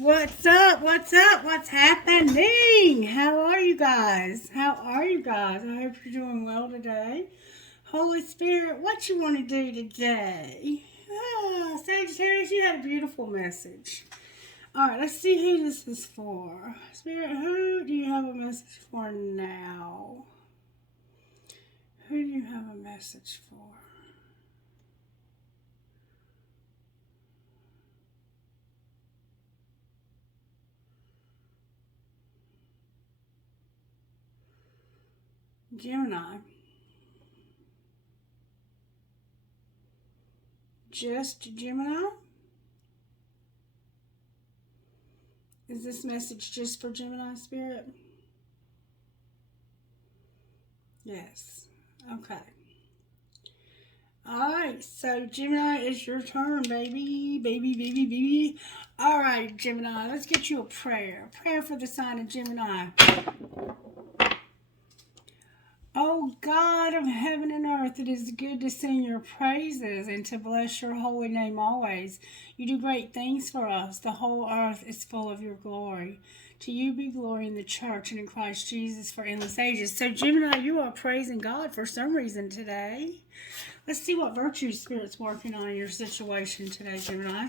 What's up? What's up? What's happening? How are you guys? How are you guys? I hope you're doing well today. Holy Spirit, what you want to do today? Sagittarius, you had a beautiful message. Alright, let's see who this is for. Spirit, who do you have a message for now? Who do you have a message for? Gemini. Just Gemini? Is this message just for Gemini, Spirit? Yes. Okay. Alright, so Gemini, it's your turn, baby. Baby. Alright, Gemini, let's get you a prayer. Prayer for the sign of Gemini. Oh God of heaven and earth, it is good to sing your praises and to bless your holy name always. You do great things for us. The whole earth is full of your glory. To you be glory in the church and in Christ Jesus for endless ages. So Gemini, you are praising God for some reason today. Let's see what virtue spirit's working on in your situation today, Gemini.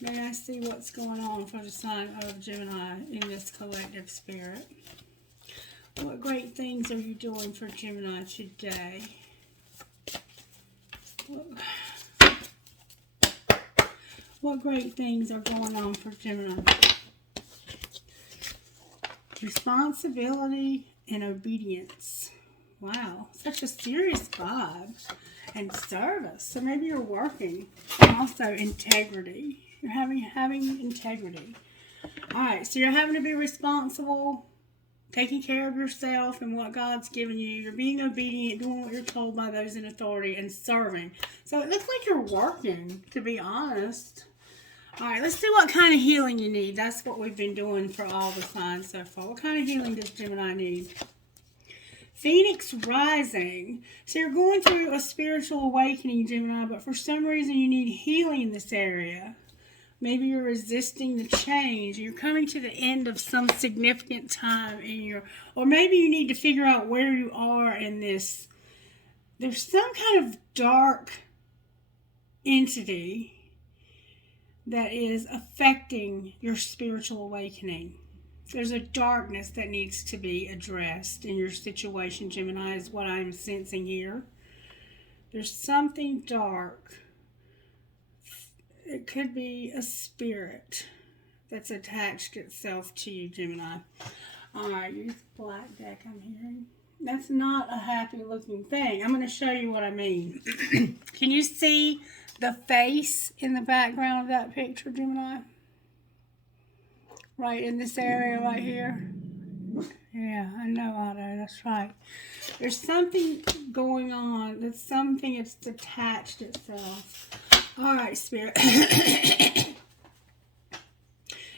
May I see what's going on for the sign of Gemini in this collective spirit? What great things are you doing for Gemini today? What great things are going on for Gemini? Responsibility and obedience. Wow, such a serious vibe. And service. So maybe you're working. And also integrity. You're having integrity. Alright, so you're having to be responsible, taking care of yourself and what God's given you. You're being obedient, doing what you're told by those in authority, and serving. So it looks like you're working, to be honest. Alright, let's see what kind of healing you need. That's what we've been doing for all the signs so far. What kind of healing does Gemini need? Phoenix rising. So you're going through a spiritual awakening, Gemini, but for some reason you need healing in this area. Maybe you're resisting the change. You're coming to the end of some significant time in your, or maybe you need to figure out where you are in this. There's some kind of dark entity that is affecting your spiritual awakening. There's a darkness that needs to be addressed in your situation, Gemini, is what I'm sensing here. There's something dark. It could be a spirit that's attached itself to you, Gemini. Alright, use black deck I'm hearing. That's not a happy looking thing. I'm going to show you what I mean. Can you see the face in the background of that picture, Gemini? Right in this area right here. Yeah, I know, Otto. That's right. There's something going on. There's something that's attached itself. All right, Spirit.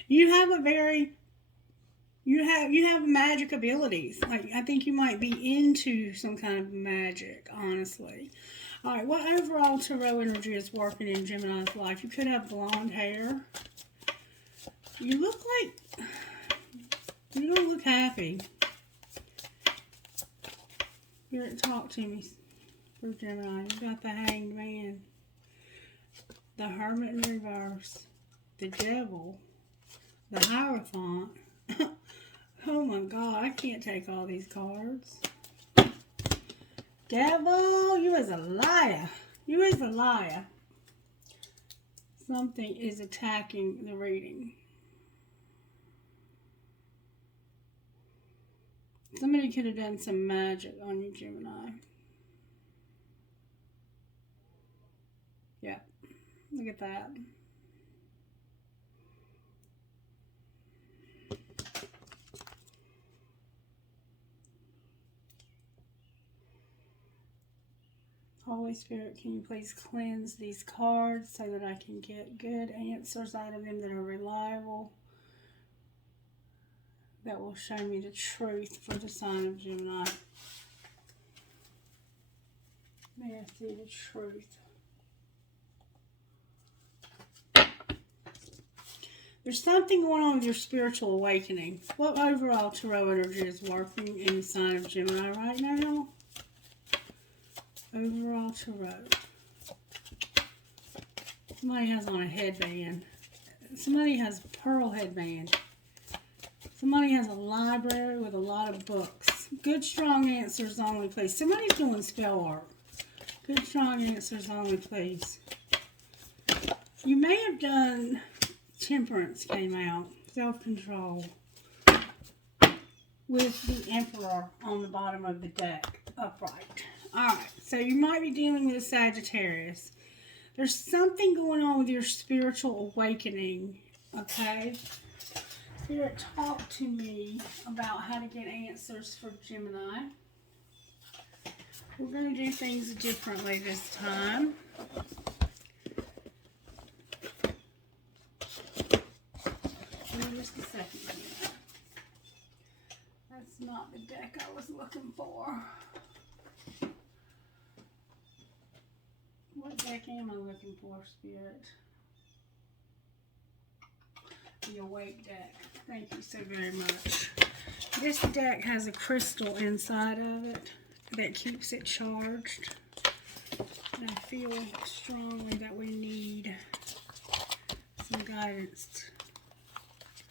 You have magic abilities. Like, I think you might be into some kind of magic, honestly. All right, what overall tarot energy is working in Gemini's life? You could have blonde hair. You look like you don't look happy. Spirit, talk to me for Gemini. You got the Hanged Man, the Hermit in reverse, the Devil, the Hierophant. Oh my God, I can't take all these cards. Devil, you is a liar. You is a liar. Something is attacking the reading. Somebody could have done some magic on you, Gemini. Yeah, look at that. Holy Spirit, can you please cleanse these cards so that I can get good answers out of them that are reliable, that will show me the truth for the sign of Gemini. May I see the truth. There's something going on with your spiritual awakening. What overall tarot energy is working in the sign of Gemini right now? Overall tarot. Somebody has on a headband. Somebody has a pearl headband. Somebody has a library with a lot of books. Good, strong answers only, please. Somebody's doing spell work. Good, strong answers only, please. You may have done Temperance came out. Self-control. With the Emperor on the bottom of the deck. Upright. Alright, so you might be dealing with a Sagittarius. There's something going on with your spiritual awakening. Okay? Spirit, talk to me about how to get answers for Gemini. We're going to do things differently this time. Give me just a second here. That's not the deck I was looking for. What deck am I looking for, Spirit? The Awake deck. Thank you so very much. This deck has a crystal inside of it that keeps it charged. And I feel strongly that we need some guidance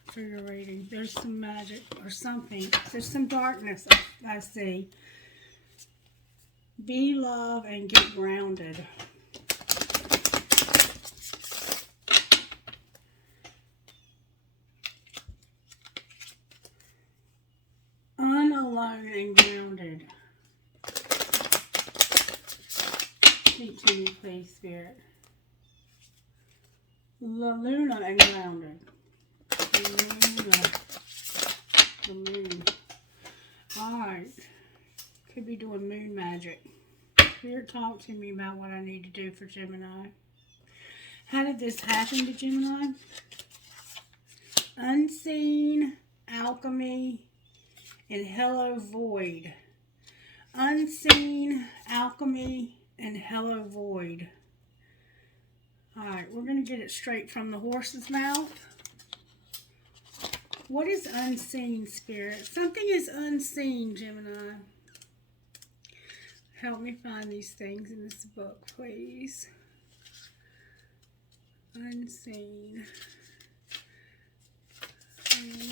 for your reading. There's some magic or something. There's some darkness I see. Be love and get grounded. Unalone and grounded. Speak to me, please, Spirit. La Luna and grounded. The moon. Alright. Could be doing moon magic. Spirit, talk to me about what I need to do for Gemini. How did this happen to Gemini? Unseen, alchemy, and hello void. Unseen, alchemy, and hello void. Alright, we're going to get it straight from the horse's mouth. What is unseen, Spirit? Something is unseen, Gemini. Help me find these things in this book, please. Unseen.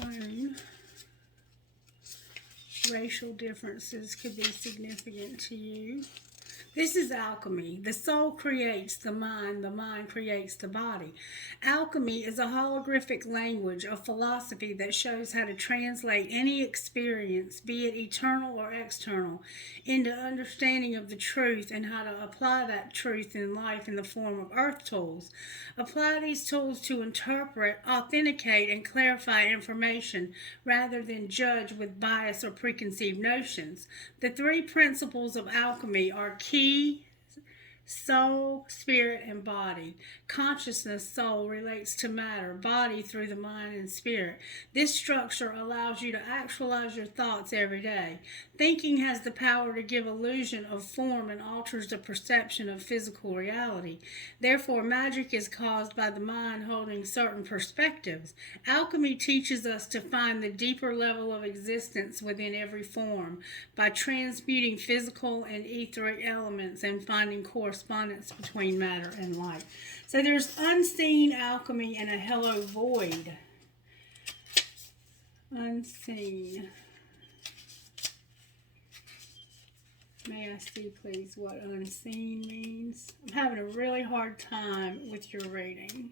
Alone. Racial differences could be significant to you. This is alchemy. The soul creates the mind creates the body. Alchemy is a holographic language of philosophy that shows how to translate any experience, be it eternal or external, into understanding of the truth and how to apply that truth in life in the form of earth tools. Apply these tools to interpret, authenticate, and clarify information rather than judge with bias or preconceived notions. The three principles of alchemy are key, soul, spirit, and body. Consciousness, soul, relates to matter, body through the mind and spirit. This structure allows you to actualize your thoughts every day. Thinking has the power to give illusion of form and alters the perception of physical reality. Therefore, magic is caused by the mind holding certain perspectives. Alchemy teaches us to find the deeper level of existence within every form by transmuting physical and etheric elements and finding correspondence between matter and light. So there's unseen, alchemy, and a hello void. Unseen. May I see, please, what unseen means? I'm having a really hard time with your reading.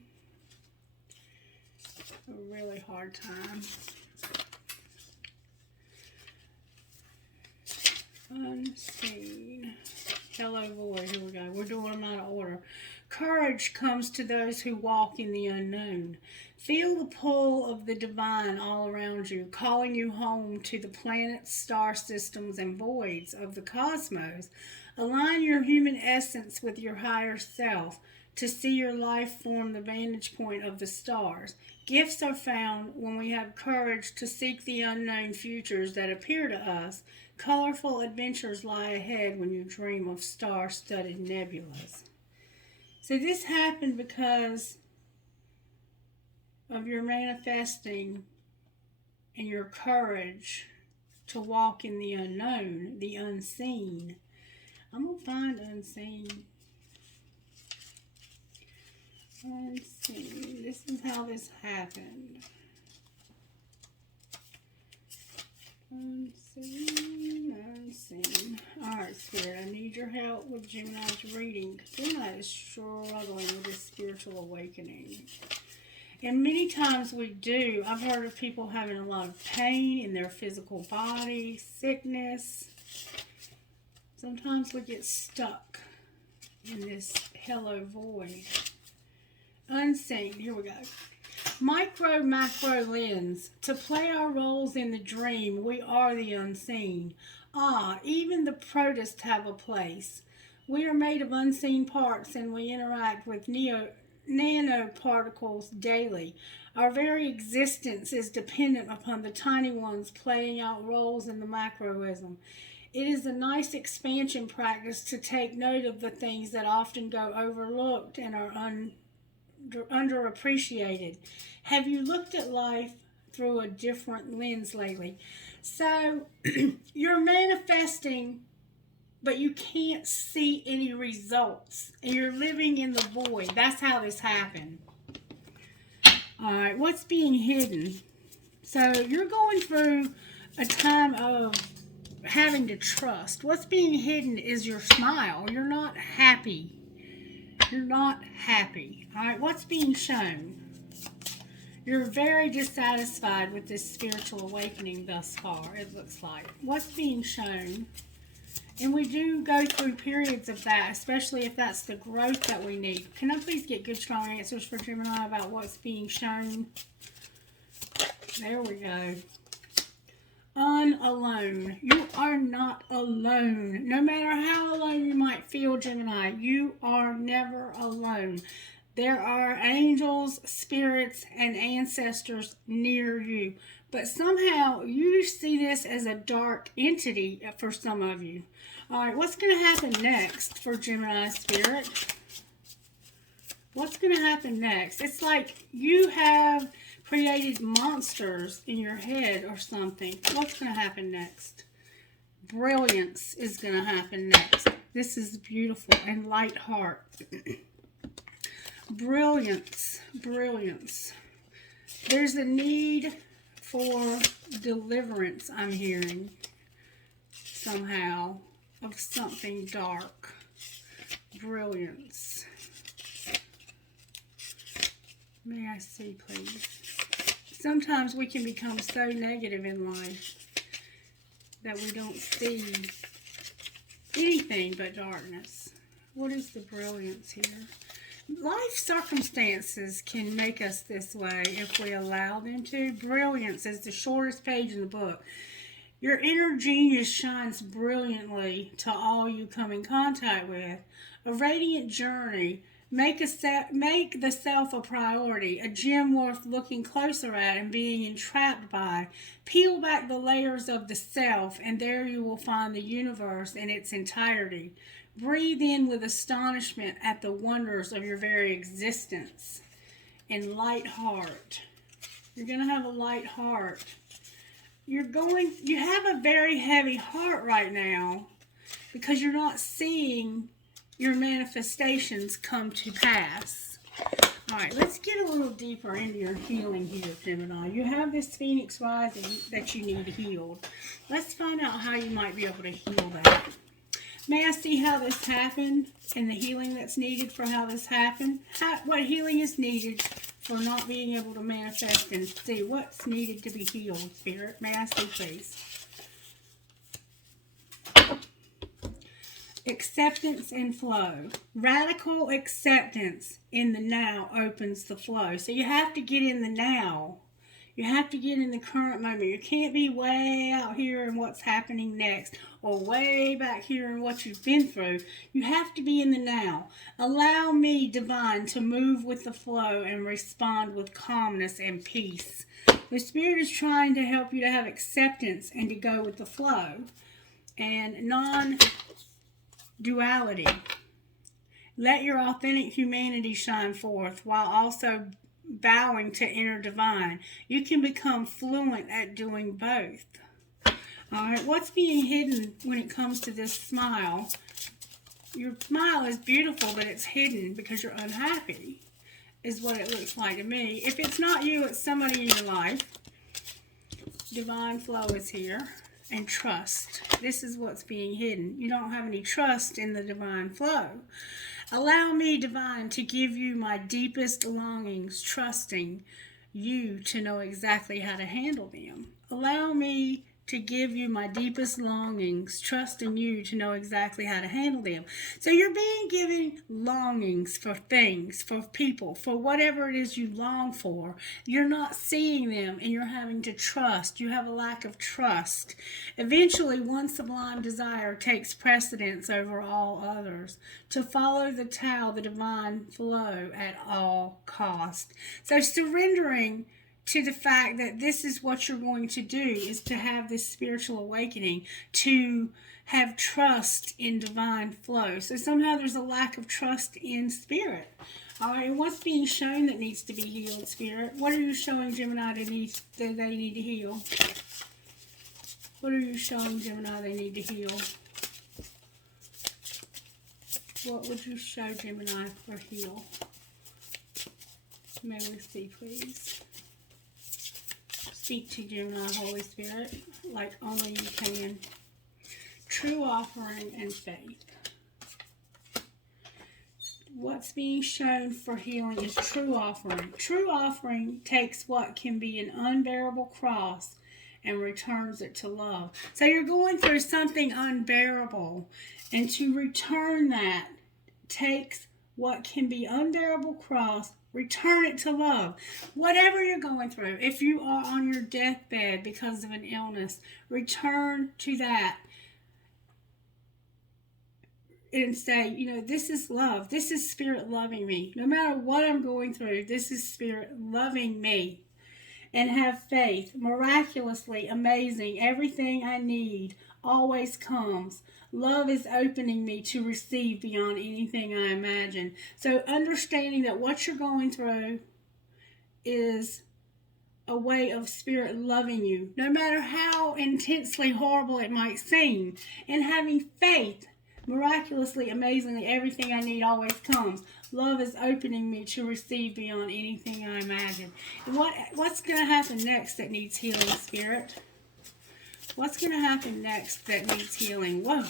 A really hard time. Unseen. Hello void. Here we go. We're doing them out of order. Courage comes to those who walk in the unknown. Feel the pull of the divine all around you, calling you home to the planets, star systems, and voids of the cosmos. Align your human essence with your higher self to see your life from the vantage point of the stars. Gifts are found when we have courage to seek the unknown futures that appear to us. Colorful adventures lie ahead when you dream of star-studded nebulas. So this happened because of your manifesting and your courage to walk in the unknown, the unseen. I'm going to find unseen. Unseen. This is how this happened. Unseen, unseen. Alright, Spirit, I need your help with Gemini's reading. Gemini is struggling with this spiritual awakening. And many times we do. I've heard of people having a lot of pain in their physical body, sickness. Sometimes we get stuck in this hello void. Unseen. Here we go. Micro, macro lens. To play our roles in the dream, we are the unseen. Ah, even the protists have a place. We are made of unseen parts and we interact with nanoparticles daily. Our very existence is dependent upon the tiny ones playing out roles in the macroism. It is a nice expansion practice to take note of the things that often go overlooked and are underappreciated. Have you looked at life through a different lens lately? So you're manifesting, but you can't see any results, and you're living in the void. That's how this happened. All right, what's being hidden? So you're going through a time of having to trust. What's being hidden is your smile. You're not happy. You're not happy. All right, what's being shown? You're very dissatisfied with this spiritual awakening thus far, it looks like. What's being shown? And we do go through periods of that, especially if that's the growth that we need. Can I please get good, strong answers for Gemini about what's being shown? There we go. Unalone. You are not alone. No matter how alone you might feel, Gemini, you are never alone. There are angels, spirits, and ancestors near you. But somehow you see this as a dark entity for some of you. All right, what's going to happen next for Gemini Spirit? What's going to happen next? It's like you have created monsters in your head or something. What's going to happen next? Brilliance is going to happen next. This is beautiful. And light heart. Brilliance. Brilliance. There's a need for deliverance, I'm hearing, somehow, of something dark. Brilliance. May I see, please? Sometimes we can become so negative in life that we don't see anything but darkness. What is the brilliance here? Life circumstances can make us this way if we allow them to. Brilliance is the shortest page in the book. Your inner genius shines brilliantly to all you come in contact with. A radiant journey. Make the self a priority, a gem worth looking closer at and being entrapped by. Peel back the layers of the self, and there you will find the universe in its entirety. Breathe in with astonishment at the wonders of your very existence. And light heart. You're going to have a light heart. You have a very heavy heart right now because you're not seeing your manifestations come to pass. All right, let's get a little deeper into your healing here, Gemini. You have this Phoenix rising that you need healed. Let's find out how you might be able to heal that. May I see how this happened and the healing that's needed for how this happened? What healing is needed for not being able to manifest and see what's needed to be healed, Spirit. May I see, please? Acceptance and flow. Radical acceptance in the now opens the flow. So you have to get in the now. You have to get in the current moment. You can't be way out here in what's happening next or way back here in what you've been through. You have to be in the now. Allow me, Divine, to move with the flow and respond with calmness and peace. The Spirit is trying to help you to have acceptance and to go with the flow and non-duality. Let your authentic humanity shine forth while also vowing to enter divine. You can become fluent at doing both. All right, what's being hidden when it comes to this smile? Your smile is beautiful, but it's hidden because you're unhappy, is what it looks like to me. If it's not you, it's somebody in your life. Divine flow is here. And trust. This is what's being hidden. You don't have any trust in the divine flow. Allow me, divine, to give you my deepest longings, trusting you to know exactly how to handle them. Allow me to give you my deepest longings, trusting you to know exactly how to handle them. So you're being given longings for things, for people, for whatever it is you long for. You're not seeing them, and you're having to trust. You have a lack of trust. Eventually, one sublime desire takes precedence over all others, to follow the Tao, the divine flow, at all cost. So surrendering to the fact that this is what you're going to do, is to have this spiritual awakening, to have trust in divine flow. So somehow there's a lack of trust in spirit. All right, and what's being shown that needs to be healed, spirit? What are you showing Gemini that they need to heal? What are you showing Gemini they need to heal? What would you show Gemini for heal? May we see, please? Speak to Gemini, Holy Spirit, like only you can. True offering and faith. What's being shown for healing is true offering. True offering takes what can be an unbearable cross and returns it to love. So you're going through something unbearable, and to return that takes what can be unbearable cross, return it to love. Whatever you're going through, if you are on your deathbed because of an illness, return to that and say, you know, this is love. This is spirit loving me. No matter what I'm going through, this is spirit loving me. And have faith. Miraculously amazing. Everything I need always comes. Love is opening me to receive beyond anything I imagine. So understanding that what you're going through is a way of spirit loving you, no matter how intensely horrible it might seem. And having faith, miraculously, amazingly, everything I need always comes. Love is opening me to receive beyond anything I imagine. And what's going to happen next that needs healing, spirit? What's going to happen next that needs healing? Whoa.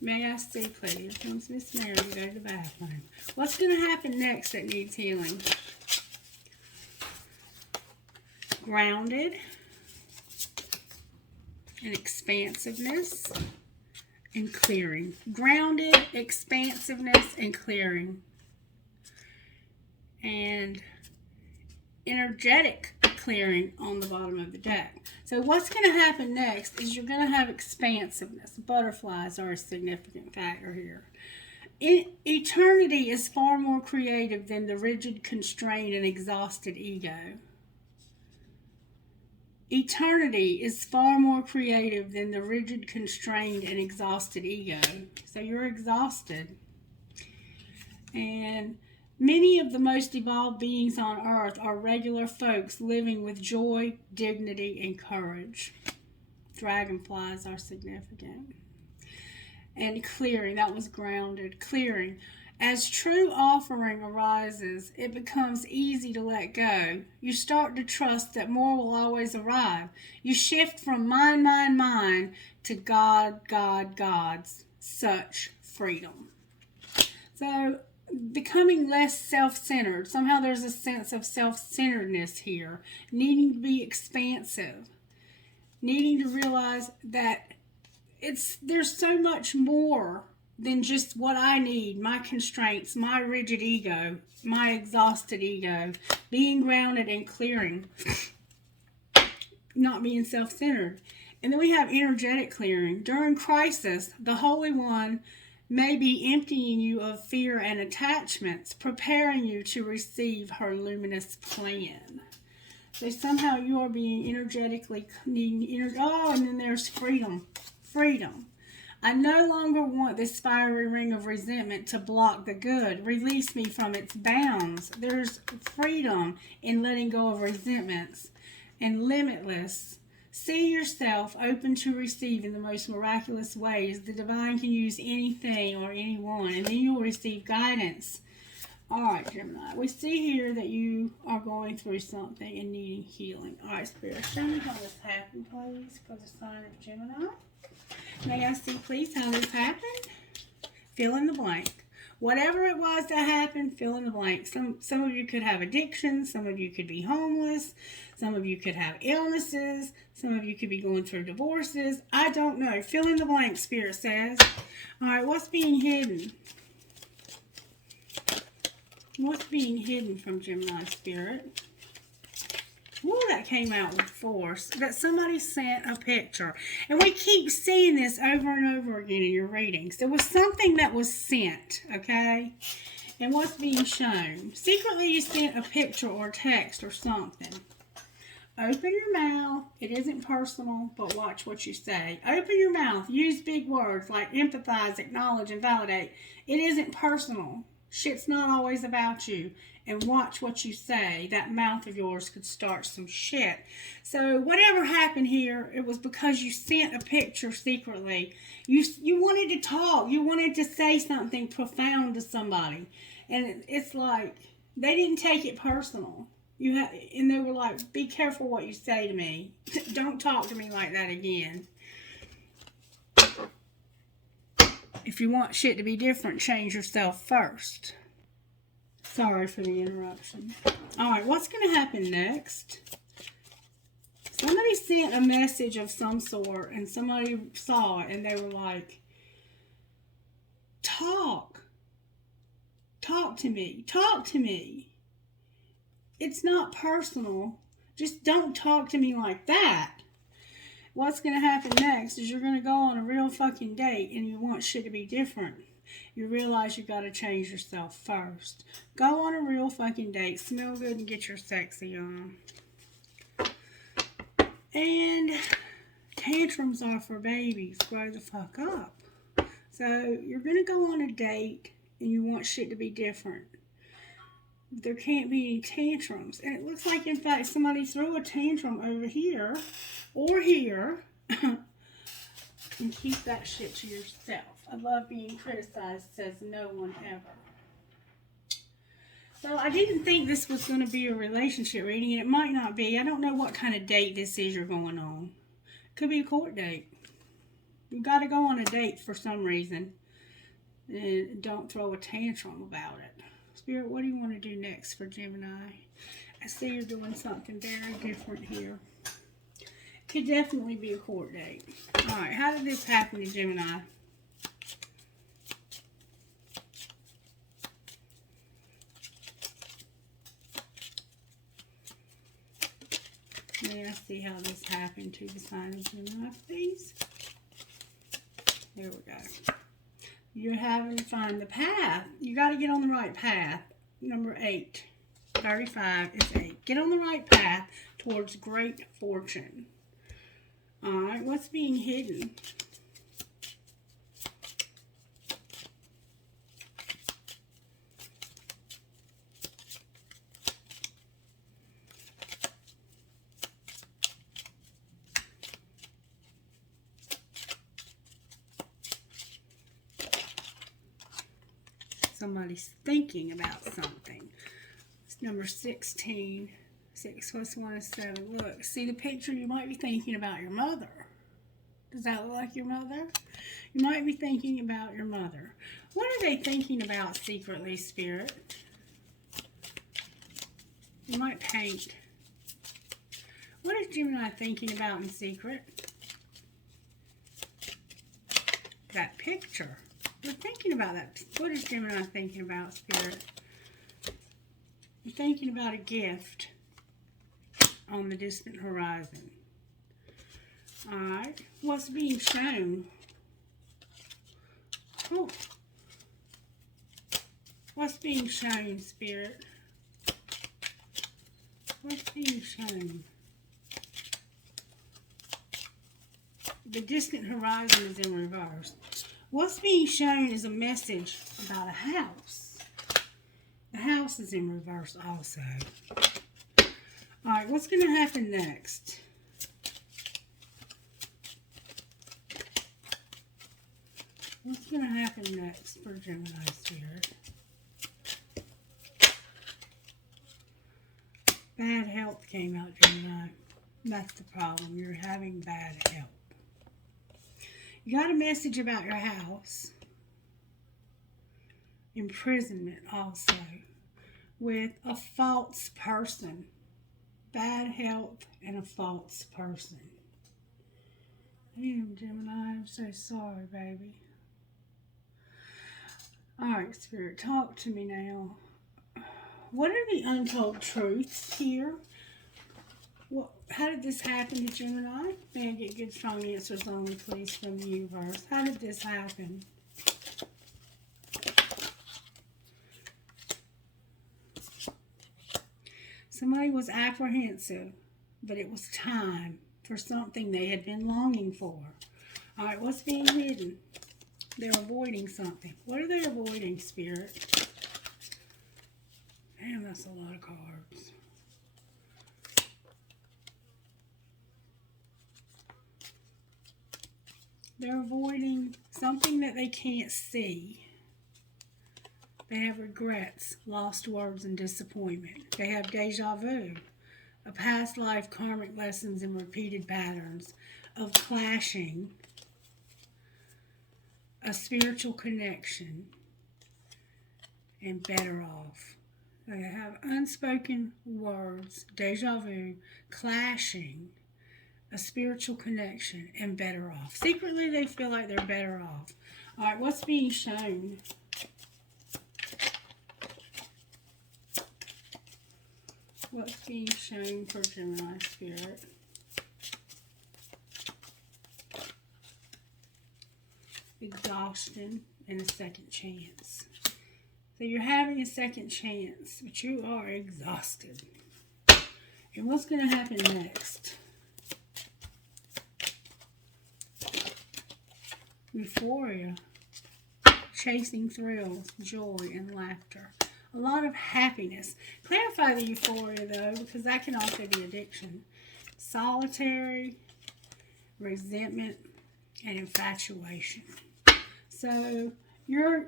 May I see, please? Here comes Miss Mary to go to the bathroom. What's going to happen next that needs healing? Grounded. And expansiveness. And clearing. Grounded, expansiveness, and clearing. And energetic clearing on the bottom of the deck. So what's going to happen next is you're going to have expansiveness. Butterflies are a significant factor here. Eternity is far more creative than the rigid, constrained, and exhausted ego. Eternity is far more creative than the rigid, constrained, and exhausted ego. So you're exhausted. And many of the most evolved beings on earth are regular folks living with joy, dignity, and courage. Dragonflies are significant. And clearing, that was grounded. Clearing. As true offering arises, it becomes easy to let go. You start to trust that more will always arrive. You shift from mine, to God, God's. Such freedom. So, becoming less self-centered. Somehow there's a sense of self-centeredness here. Needing to be expansive. Needing to realize that there's so much more than just what I need, my constraints, my rigid ego, my exhausted ego, being grounded and clearing, not being self-centered. And then we have energetic clearing. During crisis, the Holy One may be emptying you of fear and attachments, preparing you to receive her luminous plan. So somehow you are being energetically needing and then there's freedom. Freedom. I no longer want this fiery ring of resentment to block the good. Release me from its bounds. There's freedom in letting go of resentments and limitless. See yourself open to receive in the most miraculous ways. The divine can use anything or anyone, and then you'll receive guidance. All right, Gemini. We see here that you are going through something and needing healing. All right, Spirit, show me how this happened, please, for the sign of Gemini. May I see, please, how this happened? Fill in the blank. Whatever it was that happened, fill in the blank. Some of you could have addiction. Some of you could be homeless. Some of you could have illnesses. Some of you could be going through divorces. I don't know. Fill in the blank, Spirit says. All right, what's being hidden? What's being hidden from Gemini, Spirit? Ooh, that came out with force. That somebody sent a picture. And we keep seeing this over and over again in your readings. There was something that was sent, okay? And what's being shown? Secretly, you sent a picture or text or something. Open your mouth. It isn't personal, but watch what you say. Open your mouth. Use big words like empathize, acknowledge, and validate. It isn't personal. Shit's not always about you. And watch what you say. That mouth of yours could start some shit. So whatever happened here, it was because you sent a picture secretly. You wanted to talk. You wanted to say something profound to somebody. And it's like, they didn't take it personal. And they were like, be careful what you say to me. Don't talk to me like that again. If you want shit to be different, change yourself first. Sorry for the interruption. Alright, what's going to happen next? Somebody sent a message of some sort, and somebody saw it, and they were like, talk. Talk to me. Talk to me. It's not personal. Just don't talk to me like that. What's going to happen next is you're going to go on a real fucking date and you want shit to be different. You realize you got to change yourself first. Go on a real fucking date. Smell good and get your sexy on. And tantrums are for babies. Grow the fuck up. So you're going to go on a date and you want shit to be different. There can't be any tantrums. And it looks like, in fact, somebody threw a tantrum over here or here. And keep that shit to yourself. I love being criticized, says no one ever. So I didn't think this was going to be a relationship reading, and it might not be. I don't know what kind of date this is you're going on. Could be a court date. You've got to go on a date for some reason. And don't throw a tantrum about it. Spirit, what do you want to do next for Gemini? I see you're doing something very different here. Could definitely be a court date. Alright, how did this happen to Gemini? May I see how this happened to the sign of Gemini, please? There we go. You're having to find the path. You got to get on the right path. Number 8. 35 is 8. Get on the right path towards great fortune. Alright, what's being hidden? Somebody's thinking about something. It's number 16. 6 plus 1 is 7. Look, see the picture? You might be thinking about your mother. Does that look like your mother? You might be thinking about your mother. What are they thinking about secretly, Spirit? You might paint. What is Gemini thinking about in secret? That picture. We're thinking about that. What is Gemini thinking about, Spirit? You're thinking about a gift on the distant horizon. Alright. What's being shown? Oh. What's being shown, Spirit? What's being shown? The distant horizon is in reverse. What's being shown is a message about a house. The house is in reverse also. Alright, what's going to happen next? What's going to happen next for Gemini Spirit? Bad health came out, Gemini. That's the problem. You're having bad health. You got a message about your house. Imprisonment also. With a false person. Bad health and a false person. Damn, Gemini, I'm so sorry, baby. Alright, Spirit, talk to me now. What are the untold truths here? How did this happen to Gemini? May I get good, strong answers only, please, from the universe. How did this happen? Somebody was apprehensive, but it was time for something they had been longing for. All right, what's being hidden? They're avoiding something. What are they avoiding, Spirit? Damn, that's a lot of cards. They're avoiding something that they can't see. They have regrets, lost words, and disappointment. They have deja vu, a past life, karmic lessons, and repeated patterns of clashing, a spiritual connection, and better off. They have unspoken words, deja vu, clashing, a spiritual connection, and better off. Secretly, they feel like they're better off. All right, what's being shown? What's being shown for Gemini Spirit? Exhaustion and a second chance. So you're having a second chance, but you are exhausted. And what's going to happen next? Euphoria, chasing thrills, joy, and laughter. A lot of happiness. Clarify the euphoria, though, because that can also be addiction. Solitary, resentment, and infatuation. So, you're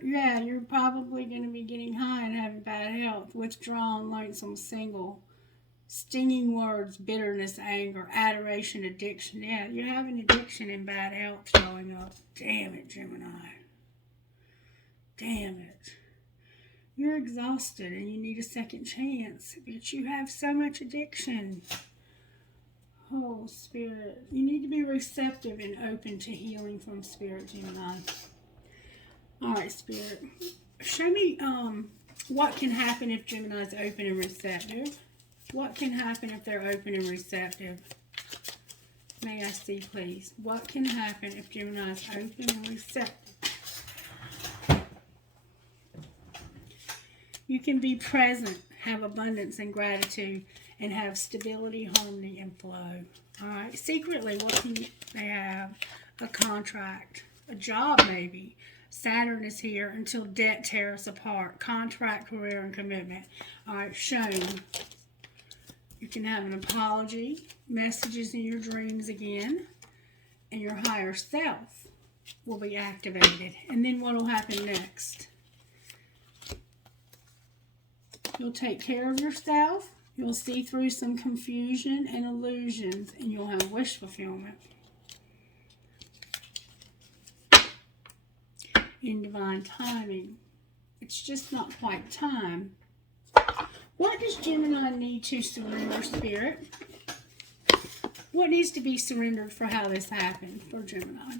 probably going to be getting high and having bad health. Withdrawn, lonesome, single. Stinging words, bitterness, anger, adoration, addiction. Yeah, you have an addiction and bad health showing up. Damn it, Gemini. Damn it. You're exhausted and you need a second chance, but you have so much addiction. Oh, Spirit. You need to be receptive and open to healing from Spirit, Gemini. All right, Spirit. Show me what can happen if Gemini's open and receptive. What can happen if they're open and receptive? May I see, please? What can happen if Gemini's open and receptive? You can be present, have abundance and gratitude, and have stability, harmony, and flow. All right. Secretly, what can they have? A contract, a job maybe. Saturn is here until debt tears us apart. Contract, career, and commitment. All right. Shown. You can have an apology, messages in your dreams again, and your higher self will be activated. And then what will happen next? You'll take care of yourself. You'll see through some confusion and illusions, and you'll have wish fulfillment. In divine timing. It's just not quite time. What does Gemini need to surrender, Spirit? What needs to be surrendered for how this happened for Gemini?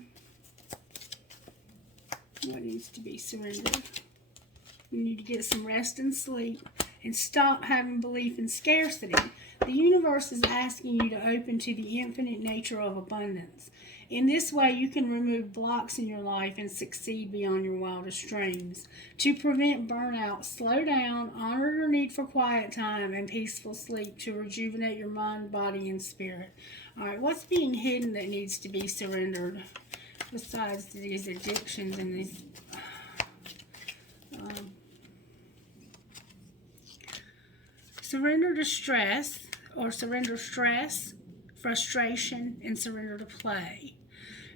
What needs to be surrendered? You need to get some rest and sleep and stop having belief in scarcity. The universe is asking you to open to the infinite nature of abundance. In this way, you can remove blocks in your life and succeed beyond your wildest dreams. To prevent burnout, slow down, honor your need for quiet time and peaceful sleep to rejuvenate your mind, body, and spirit. All right, what's being hidden that needs to be surrendered besides these addictions and these surrender to stress, or surrender stress, frustration, and surrender to play.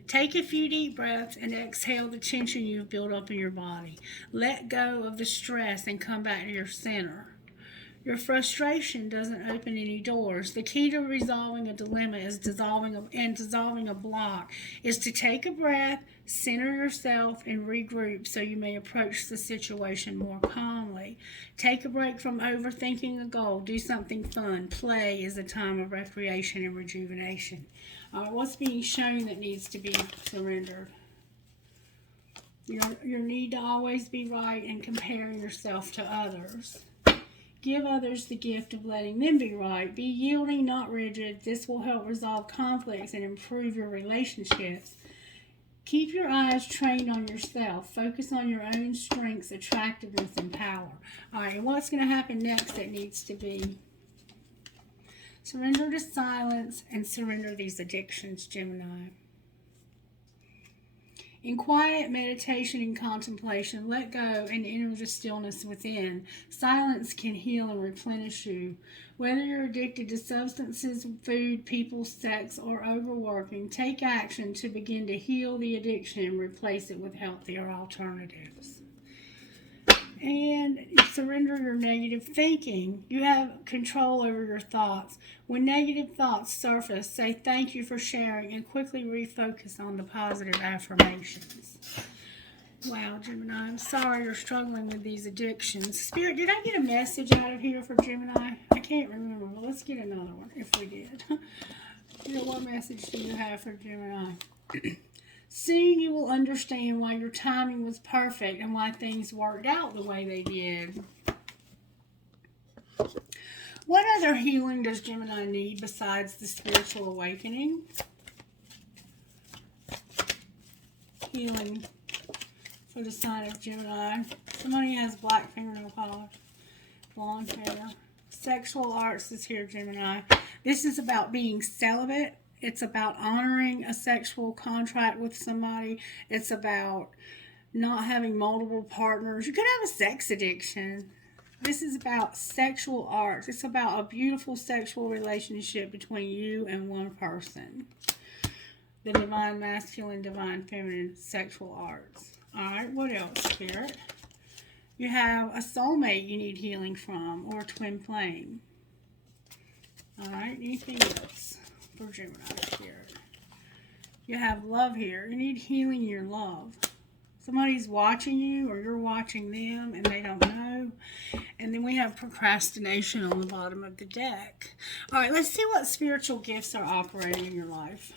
Take a few deep breaths and exhale the tension you've built up in your body. Let go of the stress and come back to your center. Your frustration doesn't open any doors. The key to resolving a dilemma is dissolving a block is to take a breath, center yourself, and regroup so you may approach the situation more calmly. Take a break from overthinking a goal. Do something fun. Play is a time of recreation and rejuvenation. What's being shown that needs to be surrendered? Your need to always be right and comparing yourself to others. Give others the gift of letting them be right. Be yielding, not rigid. This will help resolve conflicts and improve your relationships. Keep your eyes trained on yourself. Focus on your own strengths, attractiveness, and power. All right, and what's going to happen next that needs to be? Surrender to silence and surrender these addictions, Gemini. In quiet meditation and contemplation, let go and enter the stillness within. Silence can heal and replenish you. Whether you're addicted to substances, food, people, sex, or overworking, take action to begin to heal the addiction and replace it with healthier alternatives. And surrender your negative thinking. You have control over your thoughts. When negative thoughts surface, say thank you for sharing and quickly refocus on the positive affirmations. Wow, Gemini, I'm sorry you're struggling with these addictions. Spirit, did I get a message out of here for Gemini? I can't remember, but let's get another one if we did. What message do you have for Gemini? Soon you will understand why your timing was perfect and why things worked out the way they did. What other healing does Gemini need besides the spiritual awakening? Healing for the sign of Gemini. Somebody has black fingernail polish, blonde hair. Sexual arts is here, Gemini. This is about being celibate. It's about honoring a sexual contract with somebody. It's about not having multiple partners. You could have a sex addiction. This is about sexual arts. It's about a beautiful sexual relationship between you and one person. The divine masculine, divine feminine sexual arts. All right, what else, Spirit? You have a soulmate you need healing from, or a twin flame. All right, anything else for Gemini, Spirit? You have love here. You need healing in your love. Somebody's watching you, or you're watching them, and they don't know. And then we have procrastination on the bottom of the deck. All right, let's see what spiritual gifts are operating in your life.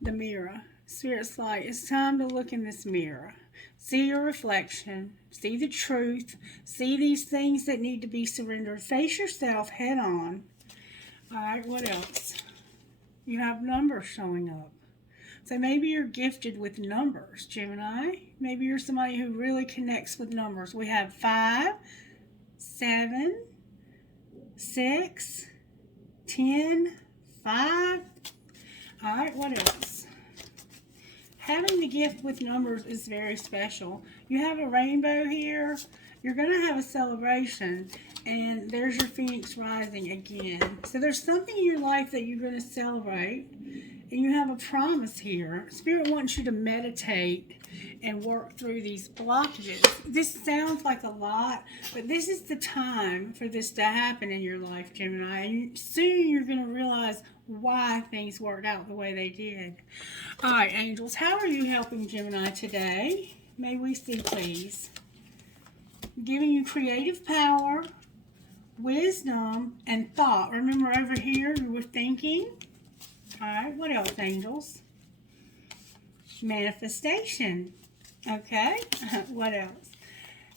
The mirror. Spirit's like, it's time to look in this mirror. See your reflection. See the truth. See these things that need to be surrendered. Face yourself head on. All right, what else? You have numbers showing up. So maybe you're gifted with numbers, Gemini. Maybe you're somebody who really connects with numbers. We have 5, 7, 6, 10, 5. All right, what else? Having the gift with numbers is very special. You have a rainbow here. You're going to have a celebration. And there's your Phoenix rising again. So there's something in your life that you're going to celebrate. And you have a promise here. Spirit wants you to meditate and work through these blockages. This sounds like a lot, but this is the time for this to happen in your life, Gemini. And soon you're going to realize why things worked out the way they did. All right, angels, how are you helping Gemini today? May we see, please. Giving you creative power, wisdom, and thought. Remember over here you were thinking. All right, what else, angels? Manifestation. Okay, what else?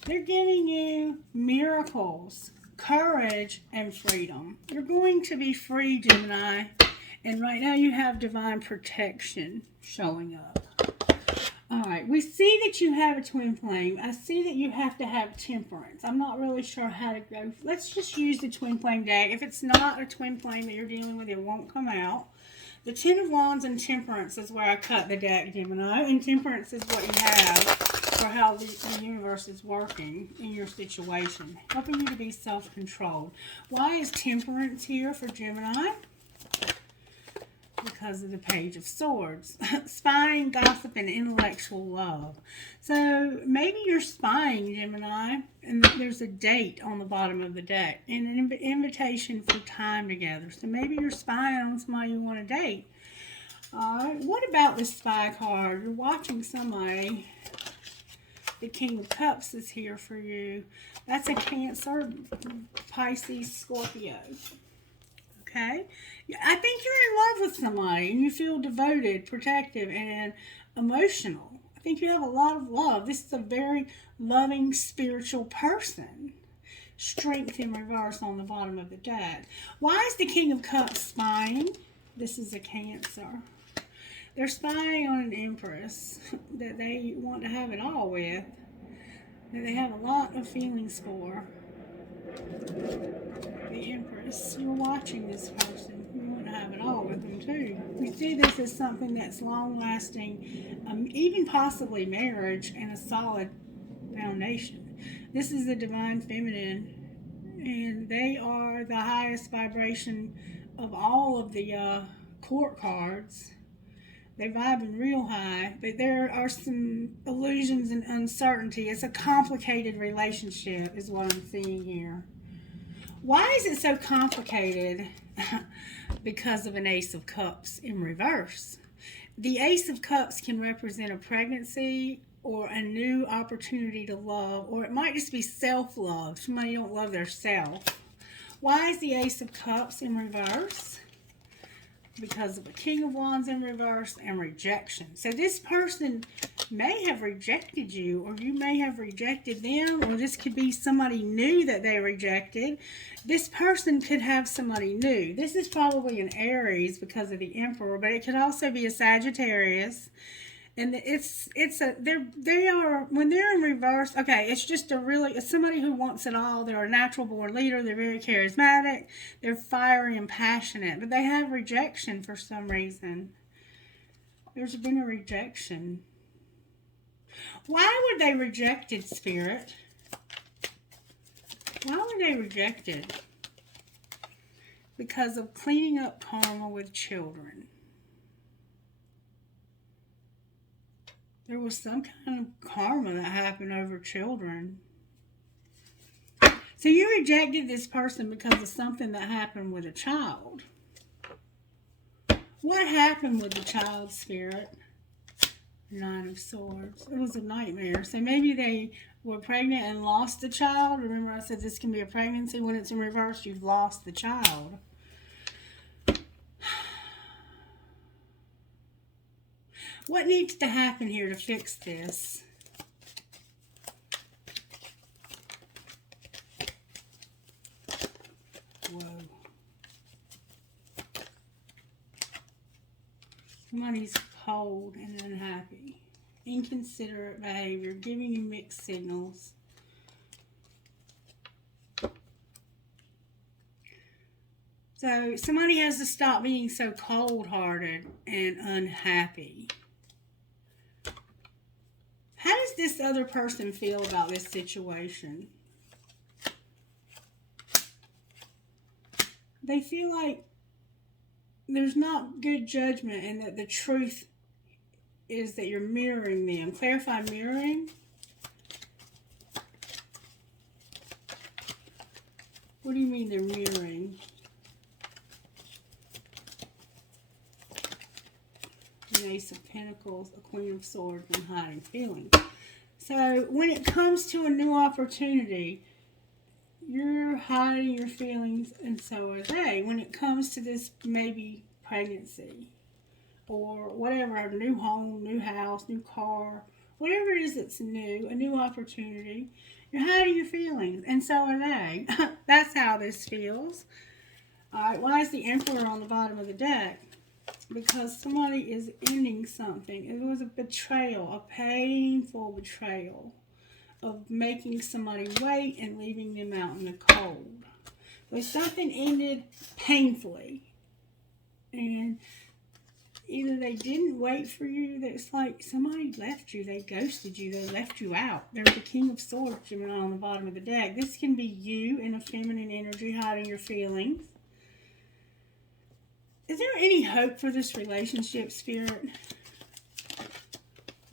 They're giving you miracles, courage, and freedom. You're going to be free, Gemini. And right now you have divine protection showing up. All right, we see that you have a twin flame. I see that you have to have temperance. I'm not really sure how to go. Let's just use the twin flame deck. If it's not a twin flame that you're dealing with, it won't come out. The Ten of Wands and Temperance is where I cut the deck, Gemini. And Temperance is what you have for how the universe is working in your situation. Helping you to be self-controlled. Why is Temperance here for Gemini? Because of the Page of Swords. Spying, gossip, and intellectual love. So maybe you're spying, Gemini, and there's a date on the bottom of the deck and an invitation for time together. So maybe you're spying on somebody you want to date. Alright, what about the spy card? You're watching somebody. The King of Cups is here for you. That's a Cancer, Pisces, Scorpio. Okay? I think you're in love with somebody and you feel devoted, protective, and emotional. I think you have a lot of love. This is a very loving, spiritual person. Strength in reverse on the bottom of the deck. Why is the King of Cups spying? This is a Cancer. They're spying on an Empress that they want to have it all with. That they have a lot of feelings for. The Empress. You're watching this person. You want to have it all with them too. You see this as something that's long-lasting, even possibly marriage and a solid foundation. This is the Divine Feminine, and they are the highest vibration of all of the court cards. They're vibing real high, but there are some illusions and uncertainty. It's a complicated relationship is what I'm seeing here. Why is it so complicated? Because of an Ace of Cups in reverse. The Ace of Cups can represent a pregnancy or a new opportunity to love, or it might just be self-love. Somebody don't love their self. Why is the Ace of Cups in reverse? Because of a King of Wands in reverse and rejection. So this person may have rejected you, or you may have rejected them, or this could be somebody new that they rejected. This person could have somebody new. This is probably an Aries because of the Emperor, but it could also be a Sagittarius. And they are when they're in reverse, okay, it's just it's somebody who wants it all. They're a natural born leader. They're very charismatic. They're fiery and passionate, but they have rejection for some reason. There's been a rejection. Why were they rejected, Spirit? Why were they rejected? Because of cleaning up karma with children. There was some kind of karma that happened over children. So you rejected this person because of something that happened with a child. What happened with the child, Spirit? Nine of Swords. It was a nightmare. So maybe they were pregnant and lost the child. Remember I said this can be a pregnancy. When it's in reverse, you've lost the child. What needs to happen here to fix this? Whoa. Somebody's cold and unhappy. Inconsiderate behavior, giving you mixed signals. So somebody has to stop being so cold-hearted and unhappy. How does this other person feel about this situation? They feel like there's not good judgment and that the truth is that you're mirroring them. Clarify mirroring. What do you mean they're mirroring? An Ace of Pentacles, a Queen of Swords, and hiding feelings. So when it comes to a new opportunity, you're hiding your feelings, and so are they. When it comes to this maybe pregnancy or whatever, a new home, new house, new car, whatever it is that's new, a new opportunity, you're hiding your feelings, and so are they. That's how this feels. All right, why is the Emperor on the bottom of the deck? Because somebody is ending something. It was a betrayal, a painful betrayal of making somebody wait and leaving them out in the cold. So something ended painfully. And either they didn't wait for you, it's like somebody left you, they ghosted you, they left you out. There's the King of Swords, Gemini, on the bottom of the deck. This can be you in a feminine energy hiding your feelings. Is there any hope for this relationship, Spirit?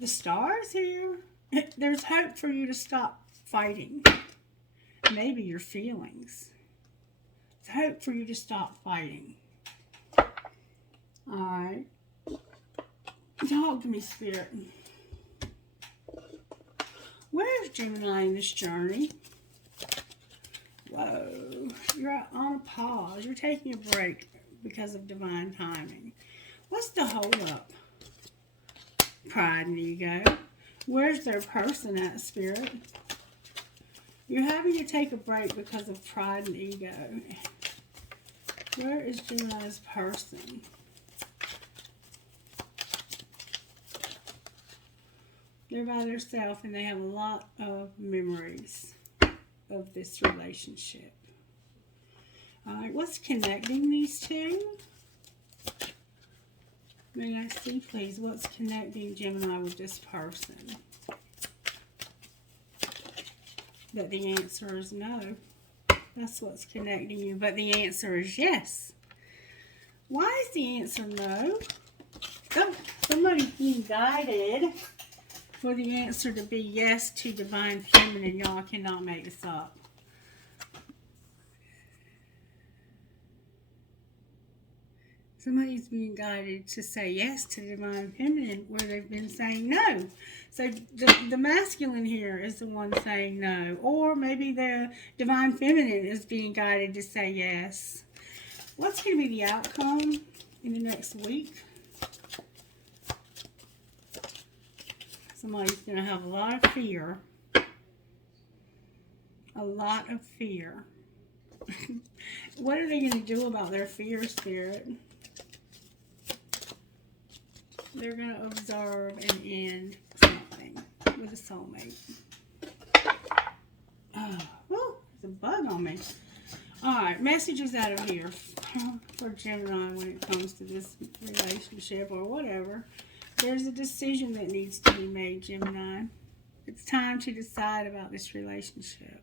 The Star's here. There's hope for you to stop fighting. Maybe your feelings. There's hope for you to stop fighting. Alright. Talk to me, Spirit. Where's Gemini in this journey? Whoa. You're on a pause. You're taking a break because of divine timing. What's the hold up? Pride and ego. Where's their person at, Spirit? You're having to take a break because of pride and ego. Where is Gemini's person? They're by themselves and they have a lot of memories of this relationship. Alright, what's connecting these two? May I see, please, what's connecting Gemini with this person? But the answer is no. That's what's connecting you. But the answer is yes. Why is the answer no? Oh, somebody's being guided for the answer to be yes to divine feminine. Y'all cannot make this up. Somebody's being guided to say yes to divine feminine where they've been saying no. So the masculine here is the one saying no. Or maybe the divine feminine is being guided to say yes. What's going to be the outcome in the next week? Somebody's going to have a lot of fear. A lot of fear. What are they going to do about their fear, Spirit? They're going to observe and end something with a soulmate. Oh, there's a bug on me. Alright, messages out of here for Gemini when it comes to this relationship or whatever. There's a decision that needs to be made, Gemini. It's time to decide about this relationship.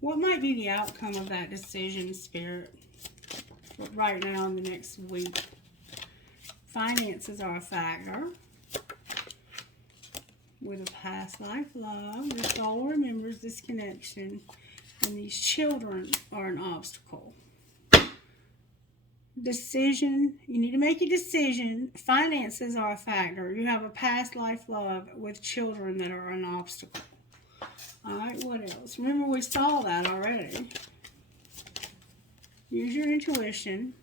What might be the outcome of that decision, Spirit, right now in the next week? Finances are a factor. With a past life love, the soul remembers this connection, and these children are an obstacle. Decision, you need to make a decision. Finances are a factor. You have a past life love with children that are an obstacle. Alright, what else? Remember, we saw that already. Use your intuition.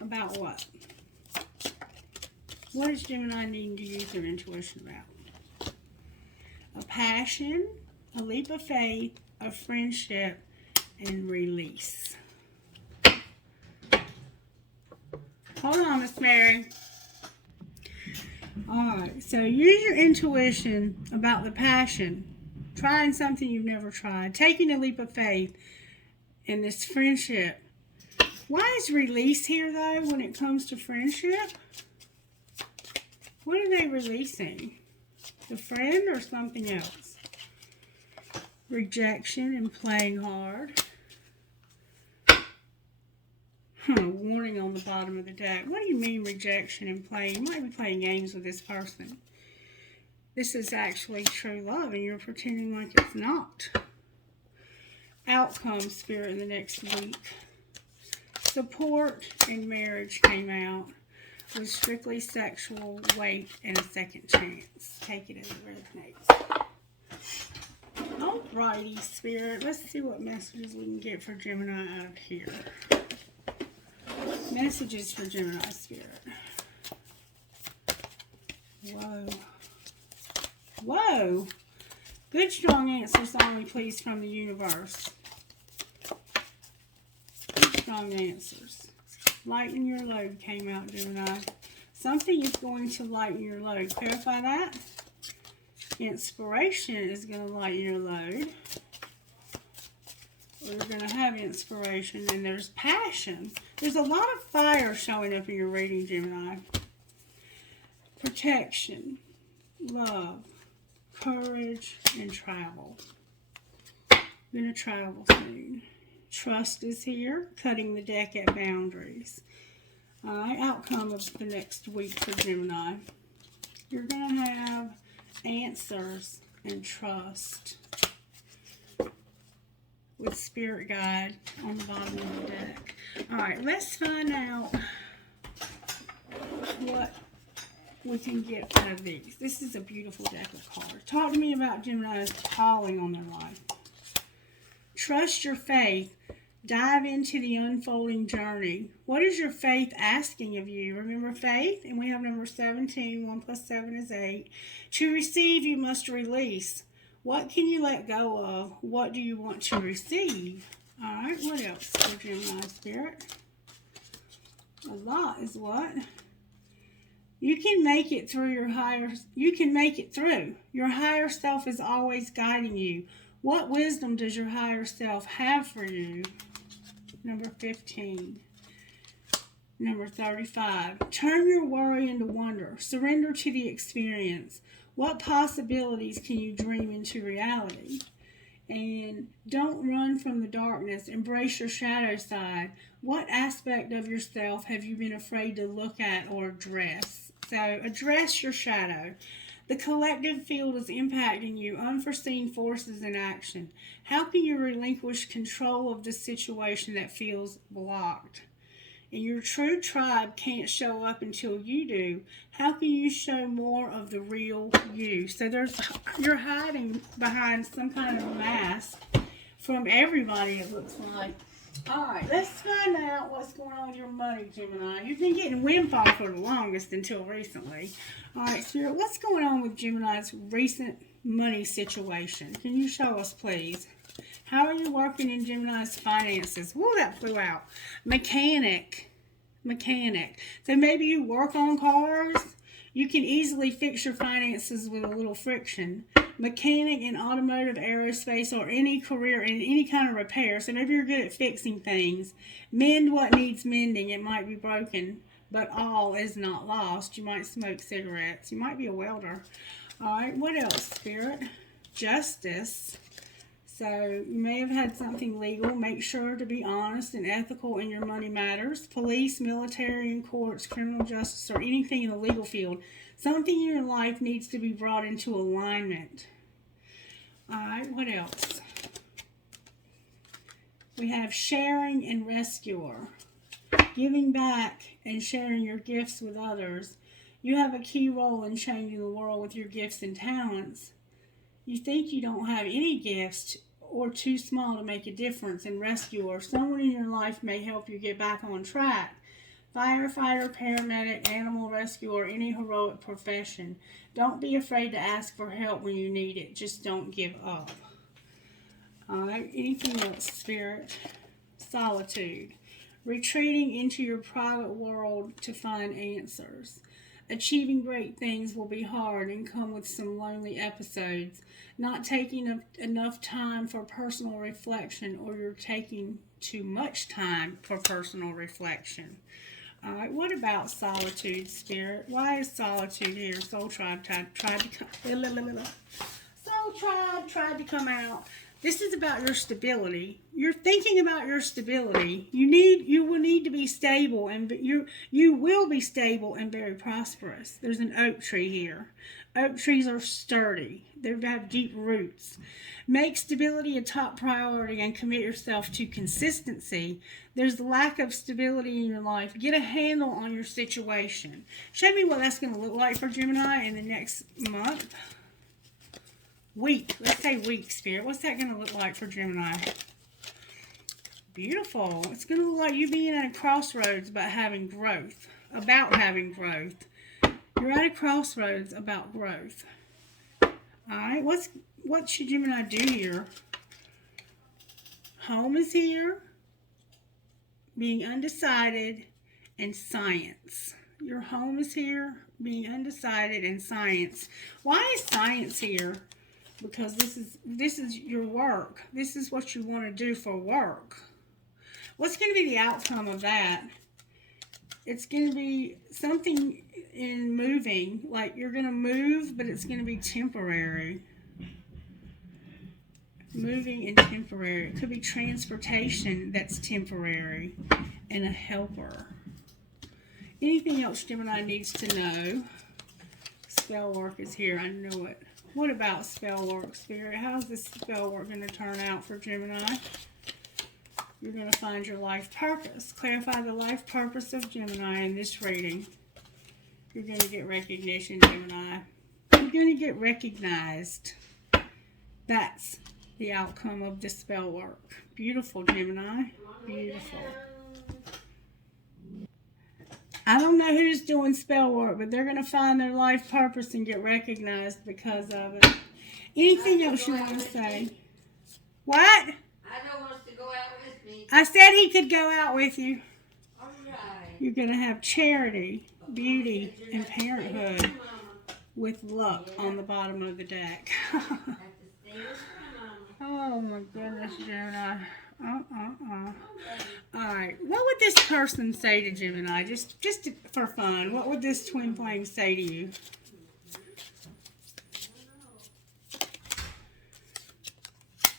About what? What is Gemini needing to use their intuition about? A passion, a leap of faith, a friendship, and release. Hold on, Miss Mary. Alright, so use your intuition about the passion. Trying something you've never tried. Taking a leap of faith in this friendship. Why is release here, though, when it comes to friendship? What are they releasing? The friend or something else? Rejection and playing hard. Warning on the bottom of the deck. What do you mean rejection and playing? You might be playing games with this person. This is actually true love and you're pretending like it's not. Outcome, Spirit, in the next week. Support and marriage came out. With strictly sexual, wait, and a second chance. Take it as it resonates. Alrighty, Spirit. Let's see what messages we can get for Gemini out of here. Messages for Gemini, Spirit. Whoa. Whoa. Good, strong answers only, please, from the universe. Good, strong answers. Lighten your load came out, Gemini. Something is going to lighten your load. Clarify that. Inspiration is going to lighten your load. We're going to have inspiration, and there's passion. There's a lot of fire showing up in your reading, Gemini. Protection, love, courage, and travel. You're going to travel soon. Trust is here, cutting the deck at boundaries. Alright, outcome of the next week for Gemini. You're going to have answers and trust with Spirit Guide on the bottom of the deck. Alright, let's find out what we can get out of these. This is a beautiful deck of cards. Talk to me about Gemini's calling on their life. Trust your faith. Dive into the unfolding journey. What is your faith asking of you? Remember faith? And we have number 17. 1 plus 7 is 8. To receive, you must release. What can you let go of? What do you want to receive? Alright, what else for Gemini Spirit? A lot is what? You can make it through your higher... You can make it through. Your higher self is always guiding you. What wisdom does your higher self have for you? Number 15. Number 35. Turn your worry into wonder. Surrender to the experience. What possibilities can you dream into reality? And don't run from the darkness. Embrace your shadow side. What aspect of yourself have you been afraid to look at or address? So address your shadow. The collective field is impacting you, unforeseen forces in action. How can you relinquish control of the situation that feels blocked? And your true tribe can't show up until you do. How can you show more of the real you? So you're hiding behind some kind of mask from everybody, it looks like. Alright, let's find out what's going on with your money, Gemini. You've been getting windfall for the longest until recently. Alright, Spirit, what's going on with Gemini's recent money situation? Can you show us, please? How are you working in Gemini's finances? Whoa, that flew out. Mechanic. So maybe you work on cars. You can easily fix your finances with a little friction. Mechanic in automotive, aerospace, or any career in any kind of repair. So maybe you're good at fixing things. Mend what needs mending. It might be broken, but all is not lost. You might smoke cigarettes. You might be a welder. All right, what else, Spirit? Justice. So you may have had something legal. Make sure to be honest and ethical in your money matters. Police, military, and courts, criminal justice, or anything in the legal field. Something in your life needs to be brought into alignment. Alright, what else? We have sharing and rescuer. Giving back and sharing your gifts with others. You have a key role in changing the world with your gifts and talents. You think you don't have any gifts or too small to make a difference in rescue, or someone in your life may help you get back on track. Firefighter, paramedic, animal rescue, or any heroic profession. Don't be afraid to ask for help when you need it. Just don't give up. Alright, anything else, Spirit? Solitude. Retreating into your private world to find answers. Achieving great things will be hard and come with some lonely episodes. Not taking enough time for personal reflection, or you're taking too much time for personal reflection. Alright, what about solitude, Spirit? Why is solitude here? Soul Tribe tried to come. Soul Tribe tried to come out. This is about your stability. You're thinking about your stability. You will need to be stable, and you will be stable and very prosperous. There's an oak tree here. Oak trees are sturdy. They have deep roots. Make stability a top priority and commit yourself to consistency. There's lack of stability in your life. Get a handle on your situation. Show me what that's going to look like for Gemini in the next month. Week. Let's say week, Spirit. What's that going to look like for Gemini? Beautiful. It's going to look like you being at a crossroads about having growth. You're at a crossroads about growth. Alright, what should Gemini do here? Home is here. Being undecided and science. Your home is here. Being undecided and science. Why is science here? because this is your work. This is what you want to do for work. What's going to be the outcome of that? It's going to be something in moving, like you're going to move, but it's going to be temporary. Moving and temporary. It could be transportation that's temporary and a helper. Anything else Gemini needs to know? Spell work is here. I know it. What about spell work, Spirit? How's this spell work going to turn out for Gemini? You're going to find your life purpose. Clarify the life purpose of Gemini in this reading. You're going to get recognition, Gemini. You're going to get recognized. That's the outcome of the spell work. Beautiful, Gemini. Beautiful. I don't know who's doing spell work, but they're going to find their life purpose and get recognized because of it. Anything else you want to say? What? I don't want to go out with me. I said he could go out with you. All right. You're going to have charity, beauty, and parenthood with luck on the bottom of the deck. Oh my goodness, Gemini. Alright, what would this person say to Gemini? Just for fun, what would this twin flame say to you?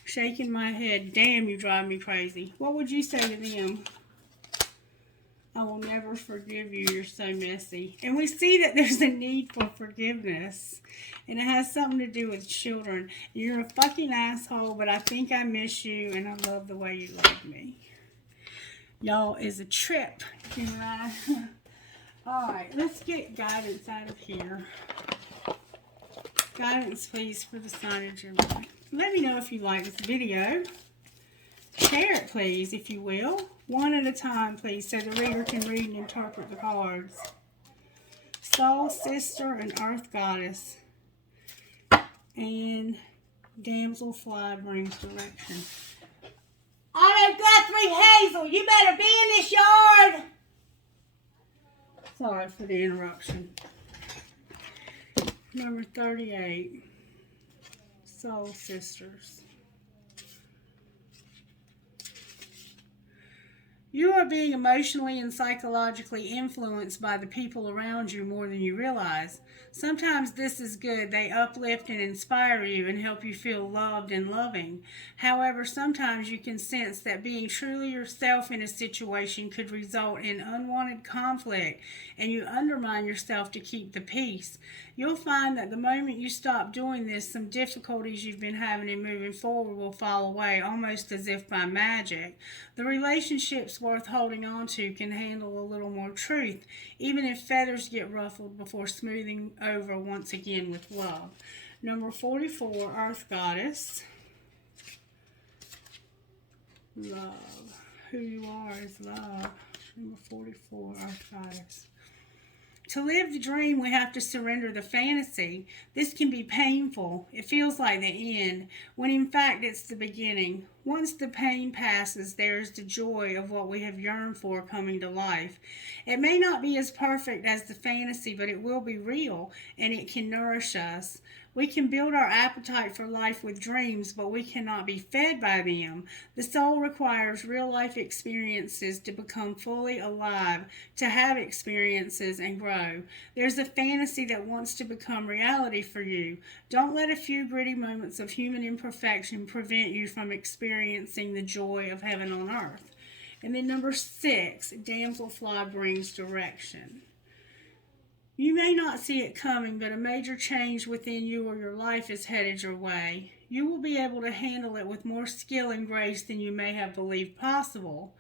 Shaking my head. Damn, you drive me crazy. What would you say to them? I will never forgive you. You're so messy. And we see that there's a need for forgiveness. And it has something to do with children. You're a fucking asshole, but I think I miss you and I love the way you love me. Y'all is a trip, Gemini. Alright, let's get guidance out of here. Guidance, please, for the sign of Gemini. Let me know if you like this video. Share it, please, if you will. One at a time, please, so the reader can read and interpret the cards. Soul Sister and Earth Goddess. And Damselfly brings direction. Otto Guthrie Hazel, you better be in this yard! Sorry for the interruption. Number 38. Soul Sisters. You are being emotionally and psychologically influenced by the people around you more than you realize. Sometimes this is good. They uplift and inspire you and help you feel loved and loving. However, sometimes you can sense that being truly yourself in a situation could result in unwanted conflict, and you undermine yourself to keep the peace. You'll find that the moment you stop doing this, some difficulties you've been having in moving forward will fall away, almost as if by magic. The relationships worth holding on to can handle a little more truth, even if feathers get ruffled before smoothing over once again with love. Number 44, Earth Goddess. Love. Who you are is love. Number 44, Earth Goddess. To live the dream, we have to surrender the fantasy. This can be painful. It feels like the end, when in fact it's the beginning. Once the pain passes, there is the joy of what we have yearned for coming to life. It may not be as perfect as the fantasy, but it will be real, and it can nourish us. We can build our appetite for life with dreams, but we cannot be fed by them. The soul requires real-life experiences to become fully alive, to have experiences and grow. There's a fantasy that wants to become reality for you. Don't let a few gritty moments of human imperfection prevent you from experiencing the joy of heaven on earth. And then number 6, Damselfly brings direction. You may not see it coming, but a major change within you or your life is headed your way. You will be able to handle it with more skill and grace than you may have believed possible.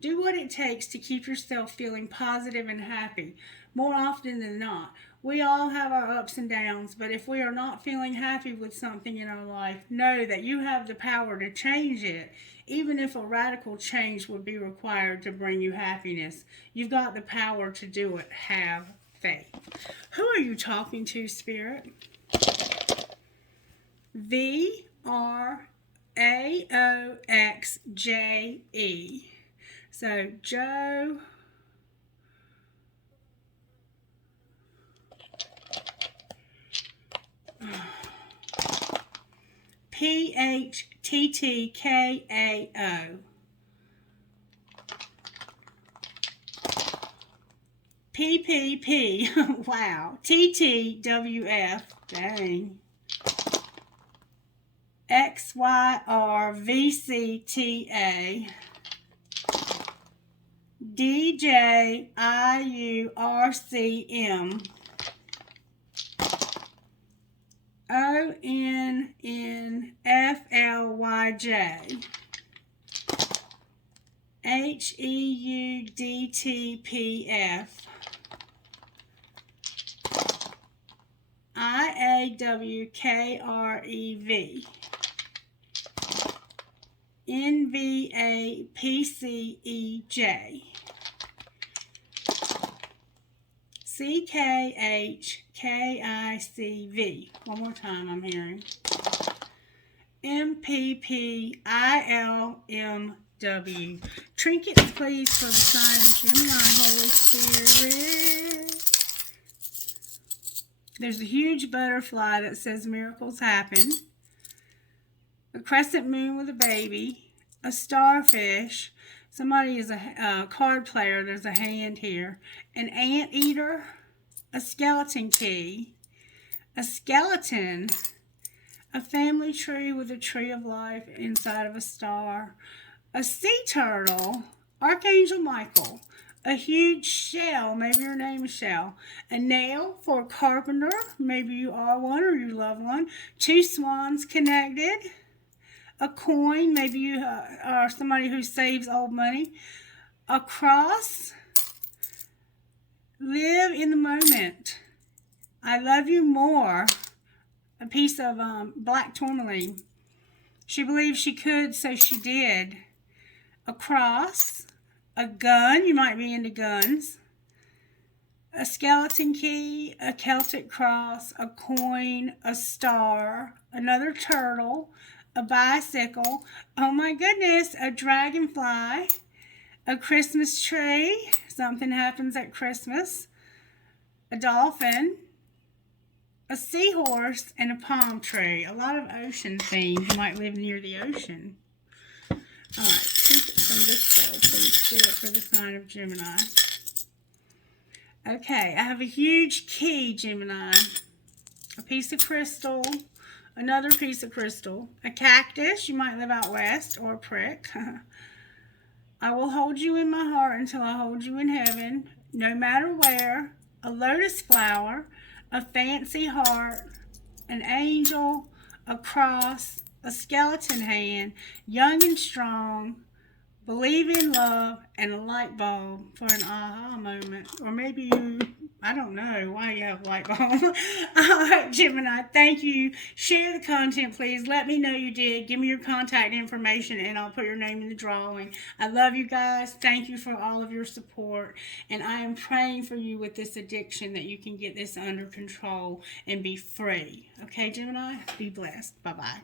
Do what it takes to keep yourself feeling positive and happy. More often than not, we all have our ups and downs, but if we are not feeling happy with something in our life, know that you have the power to change it. Even if a radical change would be required to bring you happiness, you've got the power to do it. Have faith. Who are you talking to, Spirit? VRAOXJE. So, Joe. PHTTKAO. PPP, wow. TTWF, dang. XYRVCTA. DJIURCM. ONNFLYJ. HEUDTPF. IAWKREV. NVAPCEJ. CKHKICV. One more time, I'm hearing. MPPILMW. Trinkets, please, for the sign of Gemini, Holy Spirit. There's a huge butterfly that says miracles happen. A crescent moon with a baby. A starfish. Somebody is a card player. There's a hand here. An anteater. A skeleton key. A skeleton. A family tree with a tree of life inside of a star. A sea turtle. Archangel Michael. A huge shell. Maybe your name is Shell. A nail for a carpenter. Maybe you are one or you love one. Two swans connected. A coin. Maybe you are somebody who saves old money. A cross. Live in the moment. I love you more. A piece of black tourmaline. She believed she could, so she did. A cross. A gun. You might be into guns. A skeleton key. A Celtic cross. A coin. A star. Another turtle. A bicycle. Oh my goodness. A dragonfly. A Christmas tree. Something happens at Christmas. A dolphin. A seahorse. And a palm tree. A lot of ocean themes. You might live near the ocean. Alright, take it from this card, please, Spirit, for the sign of Gemini. Okay, I have a huge key, Gemini. A piece of crystal. Another piece of crystal. A cactus. You might live out west. Or a prick. I will hold you in my heart until I hold you in heaven. No matter where. A lotus flower. A fancy heart. An angel. A cross. A skeleton hand. Young and strong. Believe in love. And a light bulb for an aha moment. Or maybe you, I don't know why you have a light bulb. Alright, Gemini, thank you. Share the content, please. Let me know you did. Give me your contact information and I'll put your name in the drawing. I love you guys. Thank you for all of your support. And I am praying for you with this addiction that you can get this under control and be free. Okay, Gemini? Be blessed. Bye-bye.